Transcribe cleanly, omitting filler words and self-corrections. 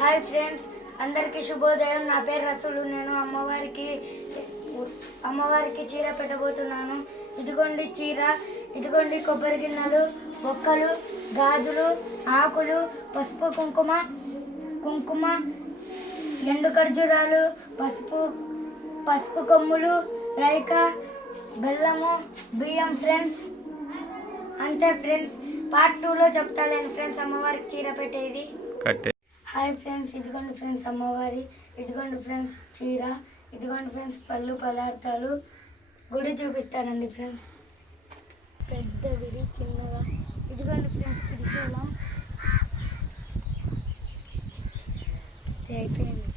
Hi friends, అందరికీ శుభోదయం. నా పేరు రసూలు. నేను అమ్మవారికి చీర పెట్టబోతున్నాను. ఇదిగోండి చీర, ఇదిగోండి కొబ్బరి గిన్నెలు, బొక్కలు, గాజులు, ఆకులు, పసుపు కుంకుమ, ఎండు ఖర్జూరాలు, పసుపు కొమ్ములు, రైక, బెల్లము, బియ్యం ఫ్రెండ్స్. అంతే ఫ్రెండ్స్. పార్ట్ 2లో చెప్తాలేండి ఫ్రెండ్స్ అమ్మవారికి చీర పెట్టేది. హాయ్ ఫ్రెండ్స్, ఇదిగోండి ఫ్రెండ్స్ అమ్మవారి, ఇదిగోండి ఫ్రెండ్స్ చీర, ఇదిగోండి ఫ్రెండ్స్ పళ్ళు పదార్థాలు. గుడి చూపిస్తానండి ఫ్రెండ్స్. పెద్ద గుడి, చిన్నగా. ఇదిగోండి ఫ్రెండ్స్ త్రిశూలం. అయిపోయింది.